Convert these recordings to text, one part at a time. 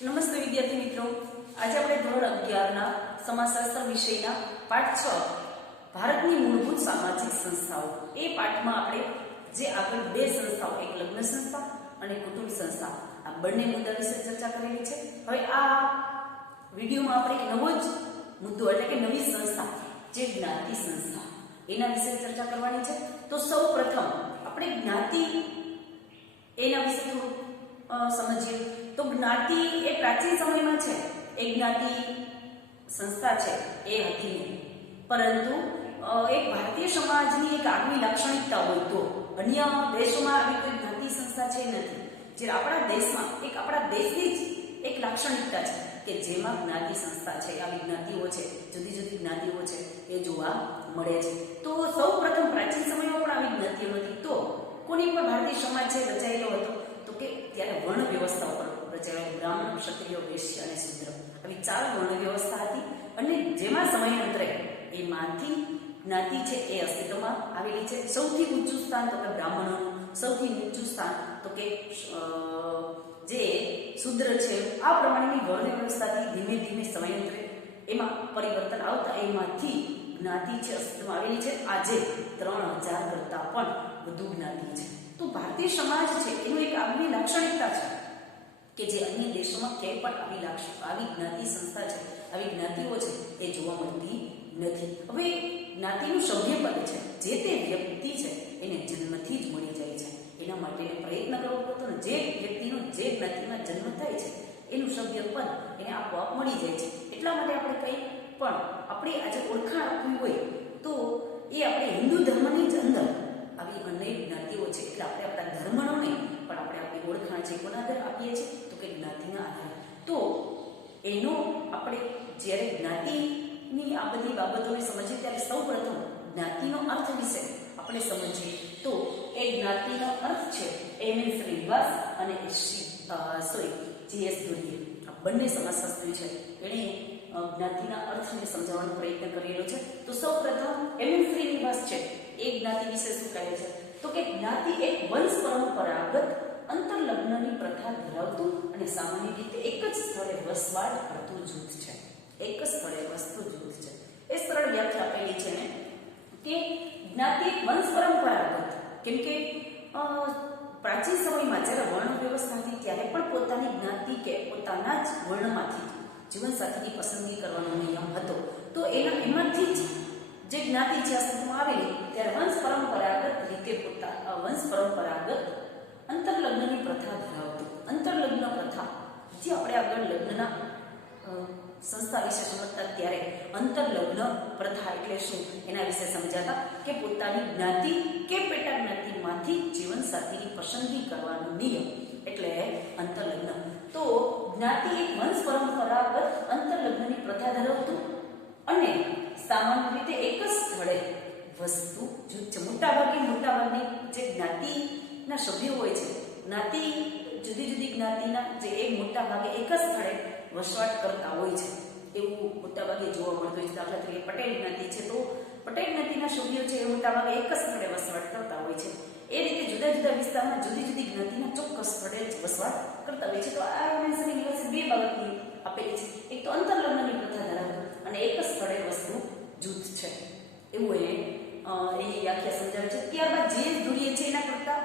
નમસ્તે વિદ્યાર્થી મિત્રો, આજે આપણે ધોરણ 11ના સમાજશાસ્ત્ર વિષયના પાઠ 6 ભારતની મૂળભૂત સામાજિક સંસ્થાઓ એ પાઠમાં આપણે જે આગળ બે સંસ્થાઓ, એક લગ્ન સંસ્થા અને કુટુંબ સંસ્થા, આ બંને મુદ્દા વિશે ચર્ચા કરેલી છે. હવે આ વિડીયોમાં આપણે એક નવો જ મુદ્દો એટલે કે નવી સંસ્થા જે જ્ઞાતિ સંસ્થા એના વિશે ચર્ચા કરવાની છે. તો સૌ પ્રથમ આપણે જ્ઞાતિ એના વિશે થોડું સમજીએ. તો જ્ઞાતિ એ પ્રાચીન સમયમાં છે એક જ્ઞાતિ સંસ્થા છે એ હતી નહીં, પરંતુ એક ભારતીય સમાજની એક આગવી લાક્ષણિકતા હોય તો અન્ય દેશોમાં આવી કોઈ જ્ઞાતિ સંસ્થા છે નથી. જે આપણા દેશમાં આપણા દેશની જ એક લાક્ષણિકતા છે કે જેમાં જ્ઞાતિ સંસ્થા છે, આવી જ્ઞાતિઓ છે, જુદી જુદી જ્ઞાતિઓ છે એ જોવા મળે છે. તો સૌ પ્રથમ પ્રાચીન સમયમાં પણ આવી જ્ઞાતિઓ નથી. તો કોની પર ભારતીય સમાજ છે રચાયેલો હતો? તો કે ત્યારે વર્ણ વ્યવસ્થા ઉપર રચાયેલો. બ્રાહ્મણ, ક્ષત્રિય, વૈશ્ય અને શૂદ્ર આવી 4 વર્ણ વ્યવસ્થા હતી. અને જેમાં સમયાંતરે એમાંથી જ્ઞાતિ છે એ અસ્તિત્વમાં આવેલી છે. સૌથી ઊંચું સ્થાન તો કે બ્રાહ્મણોનું, સૌથી નીચું સ્થાન તો કે જે શૂદ્ર છે. આ પ્રમાણેની વર્ણ વ્યવસ્થાથી ધીમે ધીમે સમયાંતરે એમાં પરિવર્તન આવતા એમાંથી જ્ઞાતિ છે અસ્તિત્વમાં આવેલી છે. આજે 3000 કરતા પણ વધુ જ્ઞાતિ છે. તો ભારતીય સમાજ છે એનું એક આગવી લાક્ષણિકતા છે કે જે અન્ય દેશોમાં ક્યાંય પણ આવી જ્ઞાતિ સંસ્થા છે, આવી જ્ઞાતિઓ છે એ જોવા મળતી નથી. હવે જ્ઞાતિનું સભ્યપદ છે જે તે વ્યક્તિ છે એને જન્મથી જ મળી જાય છે. એના માટે પ્રયત્ન કરવો પડતો ને જે વ્યક્તિનો જે જ્ઞાતિમાં જન્મ થાય છે એનું સભ્યપદ એને આપોઆપ મળી જાય છે. એટલા માટે આપણે કંઈ પણ આપણે આજે ઓળખાણ આપવી હોય તો એ આપણે હિન્દુ ધર્મની જ અંદર આવી અનેક જ્ઞાતિઓ છે. એટલે આપણે આપણા ધર્મનો નહીં પણ આપણે આપણી ઓળખાણ છે કોના આધારે આપીએ છીએ? તો કે જ્ઞાતિના આધારે. તો એનો આપણે જ્યારે જ્ઞાતિની આ બધી બાબતોને સમજીએ ત્યારે સૌ પ્રથમ જ્ઞાતિનો અર્થ વિશે આપણે સમજીએ. તો એ જ્ઞાતિનો અર્થ છે એમ.એન. શ્રીનિવાસ અને G.S. ધુરીએ આ બંને સમાજશાસ્ત્રી છે. એણે જ્ઞાતિના અર્થને સમજાવવાનો પ્રયત્ન કરેલો છે. તો સૌ પ્રથમ એમ.એન. શ્રીનિવાસ છે એ જ્ઞાતિ વિશે શું કહે છે? તો કે જ્ઞાતિ એક વંશ પરંપરાગત અંતરલગ્નની પ્રથા ધરાવતું અને સામાન્ય રીતે એક જ સ્થળે વસવાટ કરતું જૂથ છે. એક જ સ્થળે વસતું જૂથ છે. એ સરળ વ્યાખ્યા આપેલી છે ને કે જ્ઞાતિ એક વંશ પરંપરાગત, કેમ કે પ્રાચીન સમયમાં જ્યારે વર્ણ વ્યવસ્થા હતી ત્યારે પણ પોતાની જ્ઞાતિ કે પોતાના જ વર્ણમાંથી જીવનસાથીની પસંદગી કરવાનો નિયમ હતો. તો એમાંથી જ જે જ્ઞાતિ છે અસ્તિત્વમાં આવેલી ત્યારે વંશ પરંપરાગત અંતરલગ્નની પ્રથા ધરાવતું. અંતરલગ્ન પ્રથા જે આપણે આગળ લગ્નના સંસ્થા વિશે સમજતા ત્યારે અંતરલગ્ન પ્રથા એટલે શું એના વિશે સમજાતા કે પોતાની જ્ઞાતિ કે પેટા જ્ઞાતિમાંથી જીવનસાથીની પસંદગી કરવાનો નિયમ એટલે અંતરલગ્ન. તો જ્ઞાતિ એક વંશ પરંપરાગત અંતરલગ્નની પ્રથા ધરાવતું અને સામાન્ય રીતે એક જ સ્થળે વસતું જૂથ છે. મોટાભાગની જે જ્ઞાતિના સભ્યો હોય છે, જ્ઞાતિ જુદી જુદી જ્ઞાતિના જે એક મોટા ભાગે એક જ સ્થળે વસવાટ કરતા હોય છે એવું મોટાભાગે જોવા મળતું હોય છે. દાખલા તરીકે પટેલ જ્ઞાતિ છે તો પટેલ જ્ઞાતિના સભ્યો છે એ મોટાભાગે એક જ સ્થળે વસવાટ કરતા હોય છે. એ રીતે જુદા જુદા વિસ્તારમાં જુદી જુદી જ્ઞાતિના ચોક્કસ સ્થળે જ વસવાટ કરતા હોય છે. તો આ એમએનસી દિવસે બે બાબતની આપેલી છે. એક તો અંતરલગ્નની પ્રથા ધરાવતું અને એક જ સ્થળે વસતું જૂથ છે એવું એની વ્યાખ્યા સમજાવે છે. ત્યારબાદ G.S. ધુરીએ છે એના કરતા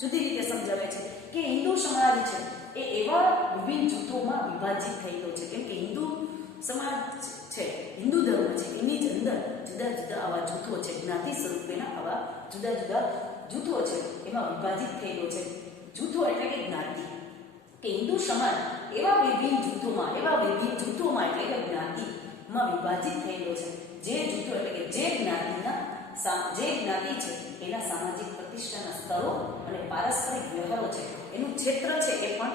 જુદી રીતે સમજાવે છે કે હિન્દુ સમાજ છે એ એવા વિભિન્ન જૂથોમાં વિભાજિત થયેલો છે. કેમ કે હિન્દુ સમાજ છે, હિન્દુ ધર્મ છે, એની જ અંદર જુદા જુદા આવા જૂથો છે, જ્ઞાતિ સ્વરૂપેના આવા જુદા જુદા જૂથો છે એમાં વિભાજિત થયેલો છે. જૂથો એટલે કે જ્ઞાતિ કે હિન્દુ સમાજ એવા વિભિન્ન જૂથોમાં એટલે કે જ્ઞાતિમાં વિભાજિત થયેલો છે. જે જૂથો એટલે કે જે જ્ઞાતિ છે એના સામાજિક પ્રતિષ્ઠાના સ્તરો અને પારસ્પરિક વ્યવહારો છે એનું ક્ષેત્ર છે એ પણ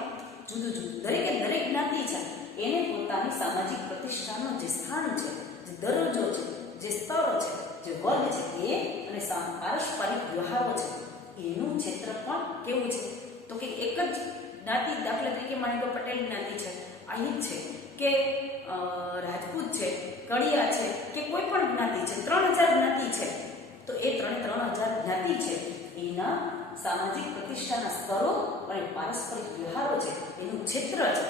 જુદું જુદું. દરેક જ્ઞાતિ છે એને પોતાની સામાજિક પ્રતિષ્ઠાનો જે સ્થાન છે, જે દરજ્જો છે, જે સ્તર છે, જે વર્ગ છે એ અને પારસ્પરિક વ્યવહારો છે એનું ક્ષેત્ર પણ કેવું છે? તો કે એક જ જ્ઞાતિ, દાખલા તરીકે માની લો પટેલ જ્ઞાતિ છે, અહીં છે કે રાજપૂત છે, કડિયા છે કે કોઈ પણ જ્ઞાતિ છે, 3000 જ્ઞાતિ છે તો એ 3000 જ્ઞાતિ છે એના સામાજિક પ્રતિષ્ઠાના સ્તરો અને પારસ્પરિક વ્યવહારો છે એનું ક્ષેત્ર છે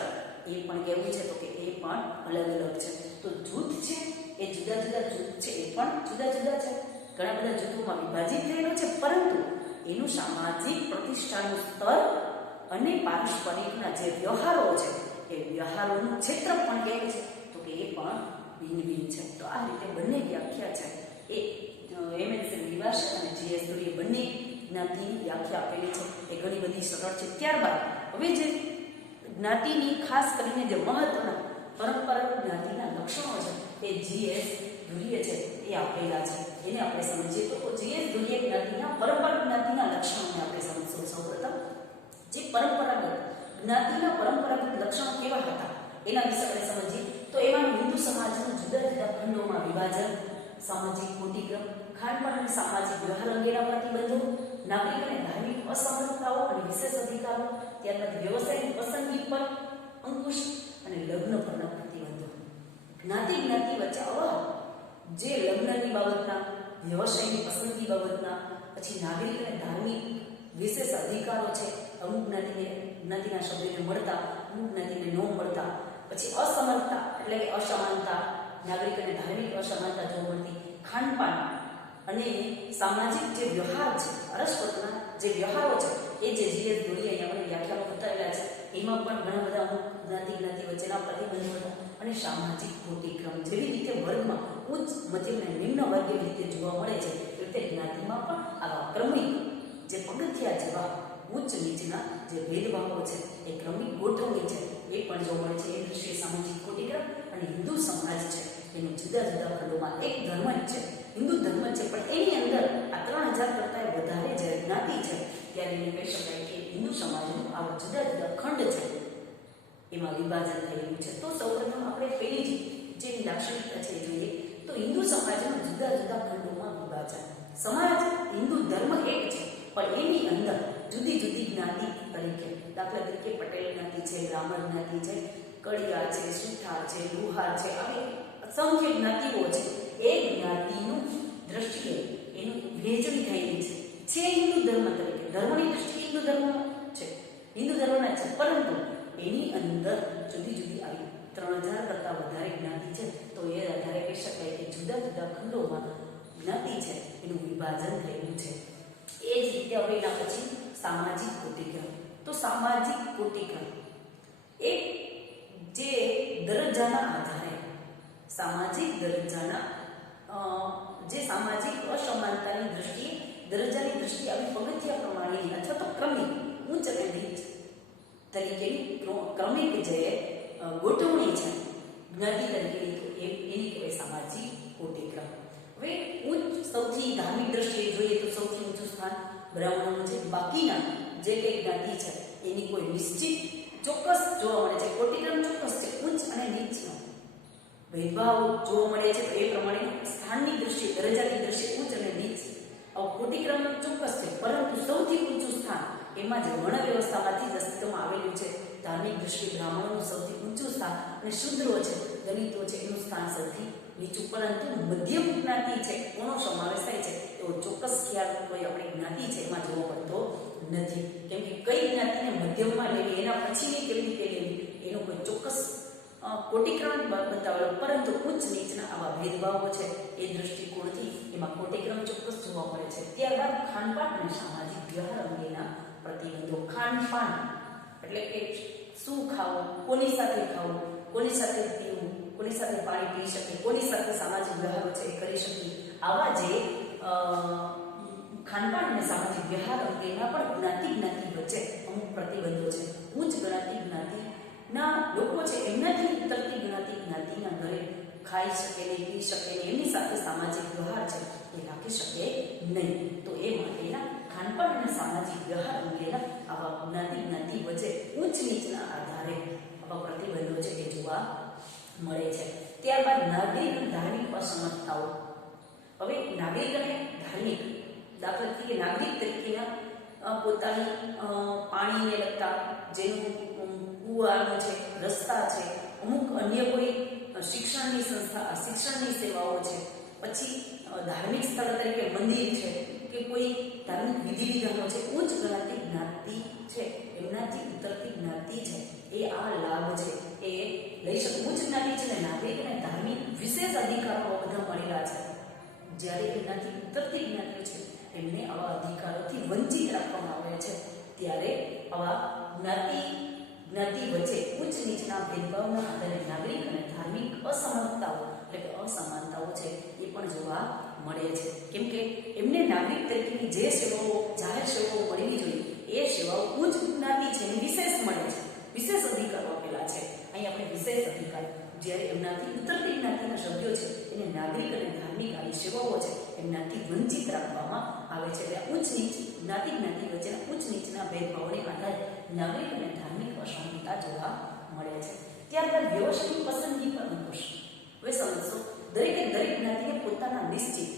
એ પણ કેવું છે તો કે એ પણ અલગ અલગ છે. તો જૂથ છે એ જુદા જુદા જૂથ છે એ પણ જુદા જુદા છે. ઘણા બધા જૂથોમાં વિભાજિત થયેલો છે, પરંતુ એનું સામાજિક પ્રતિષ્ઠાનું સ્તર અને પારસ્પરિકના જે વ્યવહારો છે એ વ્યવહારોનું ક્ષેત્ર પણ કેવું છે તો કે એ પણ ભિન્ન ભિન્ન છે. તો આ રીતે બંને વ્યાખ્યા છે એ એમએનસી વિવાસ અને જીએસ ધુરીએ બંને જ્ઞાતિની વ્યાખ્યા આપેલી છે. એ ઘણી બધી સરળ છે. ત્યારબાદ હવે જે જ્ઞાતિની ખાસ કરીને જે મહત્વના પરંપરાગત જ્ઞાતિના લક્ષણો છે એ જીએસ ધુરીએ છે એ આપેલા છે. એને આપણે સમજીએ તો જીએસ ધુરીએ જ્ઞાતિના પરંપરાગત જ્ઞાતિના લક્ષણોને આપણે સમજીશું. સૌપ્રથમ જે પરંપરાગત જ્ઞાતિના પરંપરાગત લક્ષણો કેવા હતા એના વિશે આપણે સમજીએ તો એમાં હિન્દુ સમાજનું જુદા જુદા ખંડોમાં વિભાજન, સામાજિક કોટિક્રમ, ખાનપાન અને સામાજિક વ્યવહાર અંગેના પ્રતિબંધો, નાગરિક અને ધાર્મિક અસમાનતાઓ અને વિશેષ અધિકારો, ત્યારબાદ વ્યવસાયની પસંદગી પર અંકુશ અને લગ્ન પરના પ્રતિબંધો. જ્ઞાતિ વચ્ચે જે લગ્નની બાબતના, વ્યવસાયની પસંદગી બાબતના, પછી નાગરિક અને ધાર્મિક વિશેષ અધિકારો છે, અમુક જ્ઞાતિના સભ્યોને મળતા, અમુક જ્ઞાતિને ન મળતા, પછી અસમાનતા એટલે કે અસમાનતા, નાગરિક અને ધાર્મિક અસમાનતા જોવા મળતી, ખાનપાન અને સામાજિક જે વ્યવહાર છે, અરસપરના જે વ્યવહારો છે એ જે જીએસ ધુરીએ અહીંયા વ્યાખ્યામાં બતાવેલા છે એમાં પણ ઘણા બધા અમુક જ્ઞાતિ વચ્ચેના પ્રતિબંધો હતા. અને સામાજિક કોટિક્રમ જેવી રીતે વર્ગમાં ઉચ્ચ, મધ્યમ અને નિમ્ન વર્ગીય રીતે જોવા મળે છે એ રીતે જ્ઞાતિમાં પણ આવા ક્રમિક જે પગથિયા જેવા ઉચ્ચ નીચના જે ભેદભાવો છે એ ક્રમિક ગોઠવણી છે એ પણ જોવા મળે છે. એ દ્રષ્ટિએ સામાજિક કોટિક્રમ અને હિન્દુ સમાજ છે એનું જુદા જુદા ખંડોમાં એક ધર્મ જ છે, હિન્દુ ધર્મ છે, પણ એની અંદર આ 3000 કરતાં વધારે જે જ્ઞાતિ છે ત્યારે એને કહી શકાય કે હિન્દુ સમાજનું આવા જુદા જુદા ખંડ છે એમાં વિભાજન થયેલું છે. તો સૌપ્રથમ આપણે પહેલી જેની લાક્ષણિકતા છે એ જોઈએ તો હિન્દુ સમાજના જુદા જુદા ખંડોમાં વિભાજન. સમાજ હિન્દુ ધર્મ એક છે, પણ એની અંદર જુદી જુદી જ્ઞાતિ તરીકે, દાખલા તરીકે પટેલ જ્ઞાતિ છે, બ્રાહ્મણ જ્ઞાતિ છે, કડિયા છે, સુથાર છે, લુહાર છે, આવી અસંખ્ય જ્ઞાતિઓ છે. એ જ્ઞાતિનું દ્રષ્ટિએ એનું વહેંચણી થયેલી છે હિન્દુ ધર્મ તરીકે. ધર્મની દ્રષ્ટિએ હિન્દુ ધર્મ છે, હિન્દુ ધર્મના છે, પરંતુ એની અંદર જુદી જુદી આવી 3000 કરતાં વધારે જ્ઞાતિ છે. તો એ આધારે કહી શકાય કે જુદા જુદા ખંડોમાં જ્ઞાતિ છે એનું વિભાજન થયેલું છે. એ જ રીતે હવે એના પછી સામાજિક કોટિક્રમ. તો સામાજિક કોટિક્રમ એ જે દરજ્જાના આધારે સામાજિક દરજ્જાના જે સામાજિક અસમાનતાની દ્રષ્ટિએ દરજ્જાની દ્રષ્ટિએ આવી પગથિયા પ્રમાણેની અથવા તો ક્રમિક ઉચ્ચ અને નીચ તરીકેની ક્રમિક જે ગોઠવણી છે જ્ઞાતિ તરીકેની તો એની કહેવાય સામાજિક કોટિક્રમ. હવે ઉચ્ચ સૌથી ધાર્મિક દ્રષ્ટિએ જોઈએ તો સૌથી ઊંચું સ્થાન બ્રાહ્મણોનું છે. બાકીના જે કંઈ જ્ઞાતિ છે એની કોઈ નિશ્ચિત ચોક્કસ જોવા મળે છે. કોટિક્રમ ચોક્કસ છે, ઉચ્ચ અને નીચનો ભેદભાવ જોવા મળે છે. તો એ પ્રમાણે સ્થાનની દ્રષ્ટિએ, દરજ્જાની દ્રષ્ટિએ ઉચ્ચ અને નીચ આવું કોટિક્રમ ચોક્કસ છે, પરંતુ સૌથી ઊંચું સ્થાન એમાં જ વર્ણ વ્યવસ્થામાંથી જ અસ્તિત્વમાં આવેલું છે. ધાર્મિક દ્રષ્ટિએ બ્રાહ્મણોનું સૌથી ઊંચું સ્થાન અને શૂદ્રો છે, દલિતો છે એનું સ્થાન સૌથી નીચું. પરંતુ મધ્યમ જ્ઞાતિ છે કોનો સમાવેશ થાય છે એવો ચોક્કસ ખ્યાલ કોઈ આપણી જ્ઞાતિ છે એમાં જોવા મળતો નથી. કેમ કે કઈ જ્ઞાતિને મધ્યમમાં લેવી, એના પછીની કેવી રીતે લેવી એનો કોઈ ચોક્કસ કોટિક્રમ બતાવેલો, પરંતુ ઉચ્ચ નીચના આવા ભેદભાવો છે એ દ્રષ્ટિકોણથી એમાં કોટિક્રમ ચોક્કસ જોવા મળે છે. ત્યારબાદ ખાનપાન અને સામાજિક વ્યવહાર અંગેના પ્રતિબંધો. ખાનપાન એટલે કે શું ખાવું, કોની સાથે ખાવું, કોની સાથે પીવું, કોની સાથે પાણી પી શકે, કોની સાથે સામાજિક વ્યવહારો છે એ કરી શકીએ, આવા જે ખાનપાન અને સામાજિક વ્યવહાર અંગેના પણ જ્ઞાતિ વચ્ચે અમુક પ્રતિબંધો છે. ઉચ્ચ જ્ઞાતિના લોકો છે એમનાથી ઉતરતી જ્ઞાતિના ઘરે ખાઈ શકે નહીં, પી શકે નહીં, એમની સાથે સામાજિક વ્યવહાર છે એ રાખી શકે નહીં. તો એ માટેના ખાનપાન અને સામાજિક વ્યવહાર અંગેના આવા જ્ઞાતિ વચ્ચે ઉચ્ચ નીચના આધારે આવા પ્રતિબંધો છે એ જોવા મળે છે. ત્યારબાદ નાગરિક અને ધાર્મિક અસમતાઓ. હવે નાગરિક અને ધાર્મિક, દાખલા તરીકે નાગરિક તરીકેના પોતાની પાણીને લગતા જેનું કુવાનું છે, રસ્તા છે, અમુક અન્ય કોઈ શિક્ષણની સંસ્થા, શિક્ષણની સેવાઓ છે, પછી ધાર્મિક સ્થળ તરીકે મંદિર છે કે કોઈ ધાર્મિક વિધિ વિધાનો છે, ઉચ્ચ જ્ઞાતિ છે એમનાથી ઉતરતી જ્ઞાતિ છે એ આ લાભ છે એ લઈ શકે. ઉચ્ચ જ્ઞાતિ છે ને નાગરિક અને ધાર્મિક વિશેષ અધિકારો બધા મળેલા છે, જ્યારે એનાથી ઉતરતી જ્ઞાતિઓ છે એમને આવા અધિકારોથી વંચિત રાખવામાં આવે છે. ત્યારે આવા જ્ઞાતિ વચ્ચે ઉચ્ચ નીચના ભેદભાવના આધારે નાગરિક અને ધાર્મિક અસમાનતાઓ એટલે કે અસમાનતાઓ છે એ પણ જોવા મળે છે. કેમ કે એમને નાગરિક તરીકેની જે સેવાઓ જાહેર સેવાઓ મળવી જોઈએ એ સેવાઓ ઉચ્ચ જ્ઞાતિ છે એને વિશેષ મળે છે, વિશેષ અધિકારો આપેલા છે. અહીં આપણે વિશેષ અધિકાર, જ્યારે એમનાથી ઉતરતી જ્ઞાતિના સભ્યો છે એને નાગરિક અને ધાર્મિક આવી સેવાઓ છે એમનાથી વંચિત રાખવામાં આવે છે. એટલે ઉચ્ચ નીચ જ્ઞાતિ વચ્ચેના ઉચ્ચ નીચના ભેદભાવોને આધારે નાગરિક અને ધાર્મિક અસમાનતા જોવા મળે છે. ત્યારબાદ વ્યવસાયની પસંદગી પર અંકુશ. હવે સમજો, દરેકે દરેક જ્ઞાતિને પોતાના નિશ્ચિત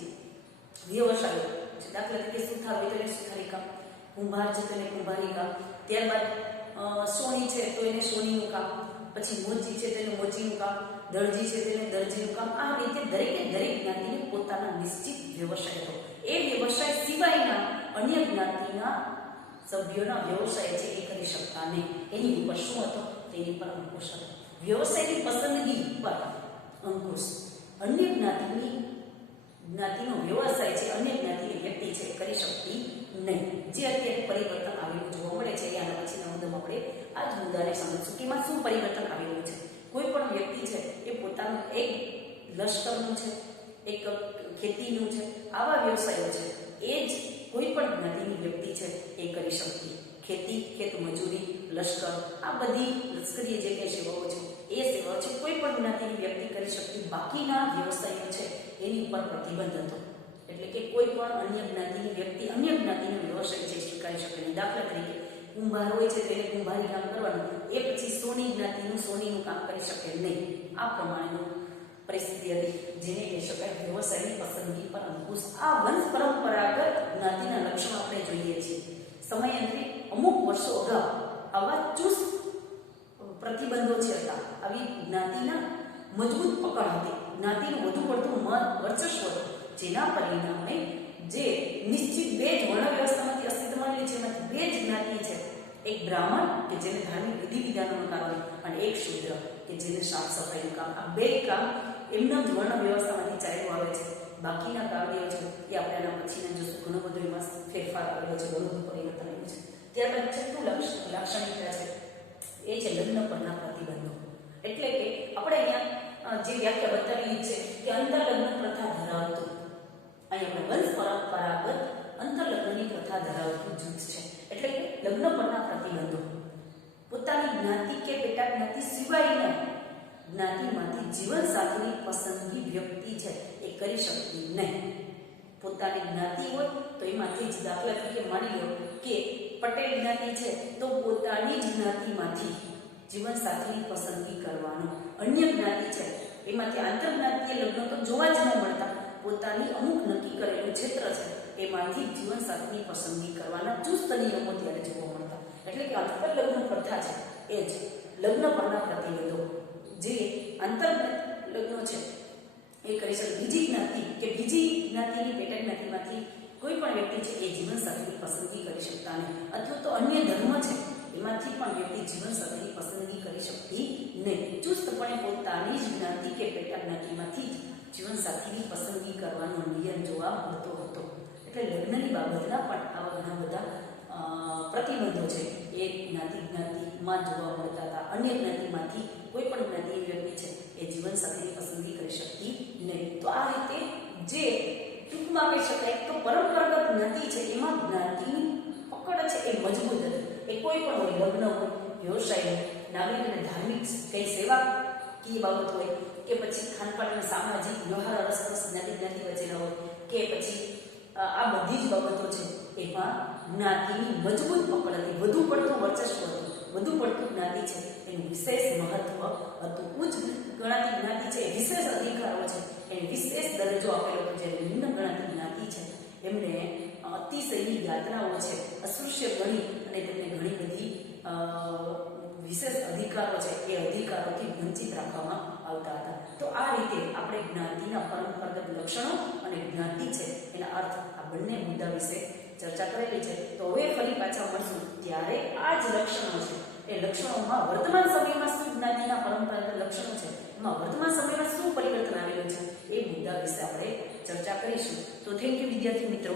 વ્યવસાયો છે. દાખલા તરીકે સુથાર હોય તો એને સુથારી કામ, કુંભાર છે તો એને કુંભારી કામ, ત્યારબાદ સોની છે તો એને સોનીનું કામ, પછી મોચી છે તેને મોચીનું કામ, દરજી છે તેને દરજીનું કામ. આ રીતે દરેકે દરેક જ્ઞાતિને પોતાના નિશ્ચિત વ્યવસાય હતો. એ વ્યવસાય સિવાયના અન્ય જ્ઞાતિના સભ્યોના વ્યવસાય છે એ કરી શકતા નહીં. એની ઉપર શું હતો? તેની પર અંકુશ હતો. વ્યવસાયની પસંદગી પર અંકુશ. અન્ય જ્ઞાતિનો વ્યવસાય છે અન્ય જ્ઞાતિની વ્યક્તિ છે કરી શકતી નહીં. જે અત્યારે પરિવર્તન આવેલું જોવા મળે છે. આના પછીના મુદ્દામાં આપણે આ જ મુદ્દાને સમજીશું કે એમાં શું પરિવર્તન આવેલું છે. કોઈ પણ વ્યક્તિ છે એ પોતાનું એક લશ્કરનું છે, એક ખેતીનું છે, આવા વ્યવસાયો છે એ જ કોઈ પણ જ્ઞાતિની વ્યક્તિ છે એ કરી શકતી. ખેતી, ખેતમજૂરી, લશ્કર, આ બધી લશ્કરીય જે કંઈ સેવાઓ છે એ સેવાઓ છે કોઈ પણ જ્ઞાતિની વ્યક્તિ કરી શકતી. બાકીના વ્યવસાયો છે એની પર પ્રતિબંધ હતો. એટલે કે કોઈ પણ અન્ય જ્ઞાતિની વ્યક્તિ અન્ય જ્ઞાતિનો વ્યવસાય છે સ્વીકારી શકે નહીં. દાખલા તરીકે કુંભાર હોય છે તો એને કુંભારી કામ કરવાનું, એ પછી સોની જ્ઞાતિનું સોનીનું કામ કરી શકે નહીં. આ પ્રમાણેનું પરિસ્થિતિ હતી જેને કહી શકાય વ્યવસાયની પસંદગી પર અંકુશ. આ વંશ પરંપરાગત જ્ઞાતિના લક્ષણો આપણે જોઈએ છીએ. સમયાંતરે અમુક વર્ષો અગાઉ આવા ચુસ્ત પ્રતિબંધો છે હતા. આવી જ્ઞાતિના મજબૂત પકડ હતી, જ્ઞાતિનું વધુ પડતું વર્ચસ્વ હતું, જેના પરિણામે જે નિશ્ચિત બે જ વર્ણ વ્યવસ્થામાંથી અસ્તિત્વમાં છે એમાંથી બે જ જ્ઞાતિ છે. એક બ્રાહ્મણ કે જેને ધાર્મિક વિધિ વિધાનોનું કામ, અને એક શૂદ્ર કે જેને સાફ સફાઈનું કામ. આ બે કામ એમના જ વર્ણ વ્યવસ્થામાંથી ચાલ્યું આવે છે. બાકીના કાર્યો છે એ આપણે આના પછીના જોશું. ઘણું બધું એમાં ફેરફાર આવેલો છે, ઘણું બધું પરિવર્તન આવ્યું છે. ત્યારબાદ છઠ્ઠું લાક્ષણિકતા છે એ છે લગ્ન પરના પ્રતિબંધો. એટલે કે આપણે અહીંયા જે વ્યાખ્યા બતાવેલી છે કે અંતરલગ્ન પ્રથા ધરાવતું, અહીં આપણે વંશ પરંપરાગત અંતરલગ્નની પ્રથા ધરાવતું જૂથ છે. એટલે કે લગ્ન પરના પ્રતિબંધો. પોતાની જ્ઞાતિ કે પેટા જ્ઞાતિ સિવાયના જ્ઞાતિમાંથી જીવનસાથીની પસંદગી વ્યક્તિ છે એ કરી શકતી નહીં. પોતાની જ્ઞાતિ હોય તો એમાંથી જ, દાખલા તરીકે માની લો કે પટેલ જ્ઞાતિ છે તો પોતાની જ જ્ઞાતિમાંથી જીવનસાથીની પસંદગી કરવાનો. અન્ય જ્ઞાતિ છે એમાંથી આંતરજ્ઞાતીય લગ્ન તો જોવા જ ન મળતા. પોતાની અમુક નક્કી કરેલું ક્ષેત્ર છે એમાંથી જીવનસાથીની પસંદગી કરવાના ચુસ્ત નિયમો ત્યારે જોવા મળતા. એટલે કે આંતરલગ્ન પ્રથા છે એ જ લગ્ન પરના પ્રતિબંધો. જે આંતર લગ્નો છે એ કરી શકે. બીજી જ્ઞાતિ કે બીજી જ્ઞાતિની પેટા જ્ઞાતિમાંથી કોઈ પણ વ્યક્તિ છે એ જીવનસાથીની પસંદગી કરી શકતા નહીં. અથવા તો અન્ય ધર્મ છે એમાંથી પણ વ્યક્તિ જીવનસાથીની પસંદગી કરી શકતી નહીં. ચુસ્તપણે પોતાની જ જ્ઞાતિ કે પેટા જ્ઞાતિમાંથી જ જીવનસાથીની પસંદગી કરવાનો નિયમ જોવા મળતો હતો. એટલે લગ્નની બાબતના પણ આવા ઘણા બધા પ્રતિબંધો છે એ જ્ઞાતિમાં જોવા મળતા હતા. અન્ય જ્ઞાતિમાંથી કોઈ પણ જ્ઞાતિની વ્યક્તિ છે એ જીવનસાથીની પસંદગી કરી શકતી નહીં. તો આ રીતે જે ટૂંકમાં કહી શકાય તો પરંપરાગત જ્ઞાતિ છે એમાં જ્ઞાતિની પકડ છે એ મજબૂત હતી. એ કોઈ પણ હોય, લગ્ન હોય, વ્યવસાય હોય, નાગરિક અને ધાર્મિક કઈ સેવા કી બાબત હોય, કે પછી ખાનપાન અને સામાજિક વ્યવહાર રસપ્રસ જ્ઞાતિ વચ્ચેના હોય, કે પછી આ બધી જ બાબતો છે એમાં જ્ઞાતિની મજબૂત પકડ હતી. વધુ પડતું વર્ચસ્વ હતું, વધુ પડતું જ્ઞાતિ છે એનું વિશેષ મહત્વ હતું. ઉચ્ચ ગણાતી જ્ઞાતિ છે એ વિશેષ અધિકારો છે એને વિશેષ દરજ્જો આપેલો હતો. જ્યારે નિમ્ન ગણાતી જ્ઞાતિ છે એમને અતિશયની યાતનાઓ છે અસ્પૃશ્ય ગણી અને તેમને ઘણી બધી વિશેષ અધિકારો છે એ અધિકારોથી વંચિત રાખવામાં આવતા હતા. તો આ રીતે આપણે જ્ઞાતિના પરંપરાગત લક્ષણો અને જ્ઞાતિ છે એના અર્થ આ બંને મુદ્દા વિશે ચર્ચા કરેલી છે. તો હવે ફરી પાછા મળશું ત્યારે આ જ લક્ષણો છે એ લક્ષણોમાં વર્તમાન સમયમાં શું જ્ઞાતિના પરંપરાગત લક્ષણો કરીશું. તો થેન્ક યુ વિદ્યાર્થી મિત્રો.